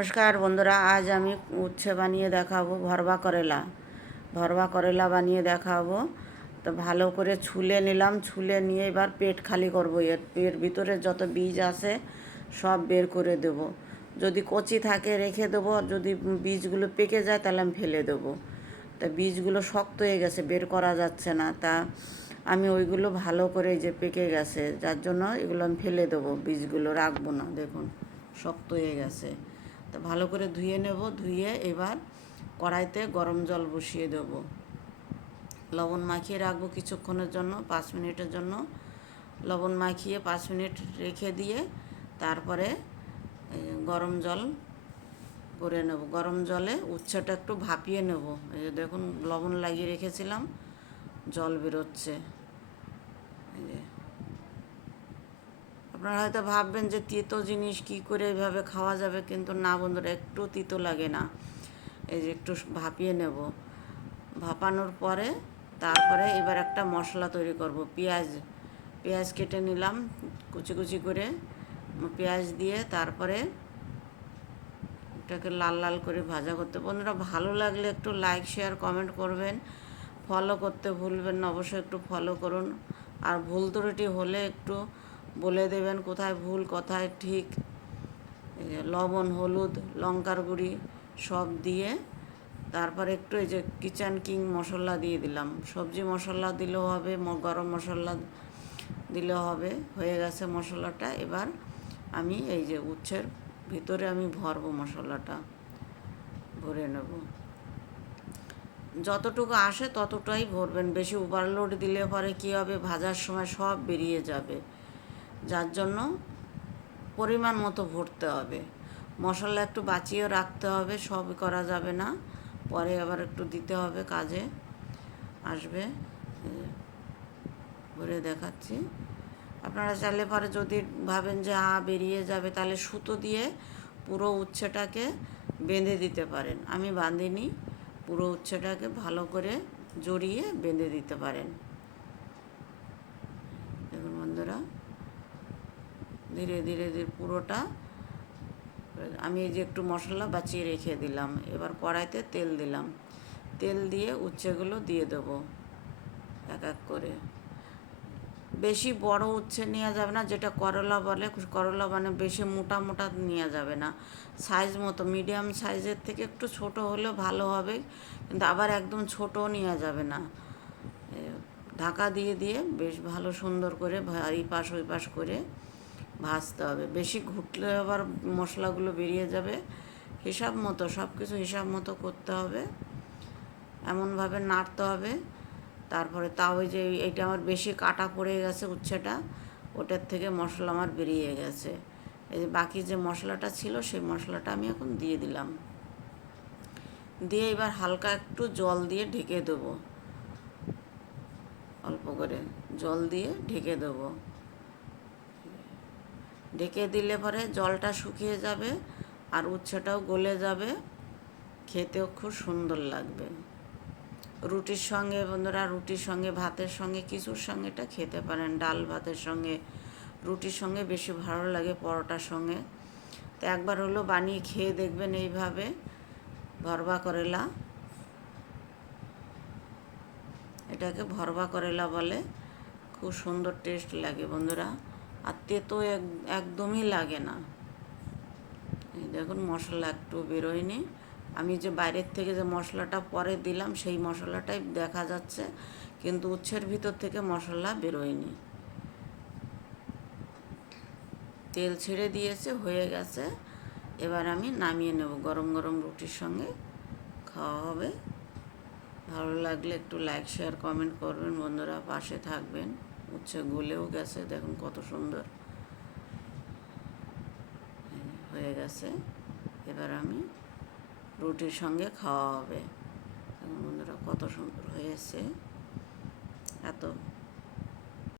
নমস্কার বন্ধুরা, আজ আমি উচ্ছে বানিয়ে দেখাবো। ভরবা করেলা বানিয়ে দেখাবো। তো ভালো করে ছুলে নিলাম, ছুলে নিয়ে এবার পেট খালি করব। এর ভিতরে যত বীজ আছে সব বের করে দেব। যদি কচি থাকে রেখে দেবো, আর যদি বীজগুলো পেকে যায় তাহলে আমি ফেলে দেবো। তা বীজগুলো শক্ত হয়ে গেছে, বের করা যাচ্ছে না। তা আমি ওইগুলো ভালো করে যে পেকে গেছে, যার জন্য এগুলো আমি ফেলে দেবো, বীজগুলো রাখবো না। দেখুন শক্ত হয়ে গেছে। তো ভালো করে ধুয়ে নেব। ধুয়ে এবার কড়াইতে গরম জল বসিয়ে দেব। লবণ মাখিয়ে রাখবো কিছুক্ষণের জন্য, 5 মিনিটের জন্য। লবণ মাখিয়ে 5 মিনিট রেখে দিয়ে তারপরে গরম জল করে নেব। গরম জলে উচ্ছেটা একটু ভাপিয়ে নেব। এই যে দেখুন লবণ লাগিয়ে রেখেছিলাম, জল বেরোচ্ছে। এই যে আপনারা হয়তো ভাববেন যে তিতো জিনিস কী করে এইভাবে খাওয়া যাবে, কিন্তু না বন্ধুরা, একটু তিতো লাগে না। এই যে একটু ভাপিয়ে নেব। ভাপানোর পরে তারপরে এবার একটা মশলা তৈরি করব। পেঁয়াজ কেটে নিলাম কুচি কুচি করে। পেঁয়াজ দিয়ে তারপরে এটাকে লাল লাল করে ভাজা করতে। বন্ধুরা, ভালো লাগলে একটু লাইক শেয়ার কমেন্ট করবেন, ফলো করতে ভুলবেন না। অবশ্যই একটু ফলো করুন। আর ভুল ত্রুটি হলে একটু বলে দেবেন কোথায় ভুল কোথায় ঠিক। লবণ, হলুদ, লঙ্কার গুঁড়ি সব দিয়ে তারপরে একটু এই যে কিচেন কিং মশলা দিয়ে দিলাম। সবজি মশলা দিলেও হবে, গরম মশলা দিলেও হবে। হয়ে গেছে মশলাটা। এবার আমি এই যে উচ্ছের ভিতরে আমি ভরবো, মশলাটা ভরে নেব। যতটুকু আসে ততটাই ভরবেন। বেশি ওভারলোড দিলে পরে কী হবে, ভাজার সময় সব বেরিয়ে যাবে। যার জন্য পরিমাণ মতো ভরতে হবে। মশলা একটু বাঁচিয়ে রাখতে হবে, সব করা যাবে না, পরে আবার একটু দিতে হবে, কাজে আসবে। ভরে দেখাচ্ছি। আপনারা চাইলে পরে যদি ভাবেন যে বেরিয়ে যাবে, তাহলে সুতো দিয়ে পুরো উচ্ছেটাকে বেঁধে দিতে পারেন। আমি বাঁধিনি, পুরো উচ্ছেটাকে ভালো করে জড়িয়ে বেঁধে দিতে পারেন। দেখুন বন্ধুরা, ধীরে ধীরে ধীরে পুরোটা আমি এই যে একটু মশলা বাঁচিয়ে রেখে দিলাম। এবার কড়াইতে তেল দিলাম। তেল দিয়ে উচ্ছেগুলো দিয়ে দেবো এক এক করে। বেশি বড় উচ্ছে নেওয়া যাবে না, যেটা করলা বলে। করলা মানে বেশি মোটা মোটা নেওয়া যাবে না, সাইজ মতো মিডিয়াম সাইজের থেকে একটু ছোট হলেও ভালো হবে, কিন্তু আবার একদম ছোটও নেওয়া যাবে না। ঢাকা দিয়ে দিয়ে বেশ ভালো সুন্দর করে এই পাশ ওই পাশ করে ভাজতে হবে। বেশি ঘুটলে আবার মশলাগুলো বেরিয়ে যাবে। হিসাব মতো সব কিছু হিসাব মতো করতে হবে, এমনভাবে নাড়তে হবে। তারপরে তাও ওই যে এইটা আমার বেশি কাটা পড়ে গেছে উচ্ছেটা, ওটার থেকে মশলা আমার বেরিয়ে গেছে। এই যে বাকি যে মশলাটা ছিল সেই মশলাটা আমি এখন দিয়ে দিলাম। দিয়ে এবার হালকা একটু জল দিয়ে ঢেকে দেবো, অল্প করে জল দিয়ে ঢেকে দেবো। ঢেকে দিলে পরে জলটা শুকিয়ে যাবে আর উচ্ছেটাও গলে যাবে, খেতেও খুব সুন্দর লাগবে। রুটির সঙ্গে বন্ধুরা, রুটির সঙ্গে, ভাতের সঙ্গে, কিছুর সঙ্গে এটা খেতে পারেন। ডাল ভাতের সঙ্গে, রুটির সঙ্গে বেশি ভালো লাগে, পরোটার সঙ্গে। তো একবার হলো বানিয়ে খেয়ে দেখবেন এইভাবে ভরবা করেলা। এটাকে ভরবা করেলা বলে। খুব সুন্দর টেস্ট লাগে বন্ধুরা, আর তেতো একদমই লাগে না। এই দেখুন মশলা একটু বেরোয়নি। আমি যে বাইরের থেকে যে মশলাটা পরে দিলাম সেই মশলাটাই দেখা যাচ্ছে, কিন্তু উচ্ছের ভিতর থেকে মশলা বেরোয়নি। তেল ছেড়ে দিয়েছে, হয়ে গেছে। এবার আমি নামিয়ে নেব। গরম গরম রুটির সঙ্গে খাওয়া হবে। ভালো লাগলে একটু লাইক শেয়ার কমেন্ট করবেন বন্ধুরা, পাশে থাকবেন। উচ্ছে গলেও গেছে, দেখুন কত সুন্দর হয়ে গেছে। এবার আমি রুটির সঙ্গে খাওয়া হবে। বন্ধুরা কত সুন্দর হয়েছে, এত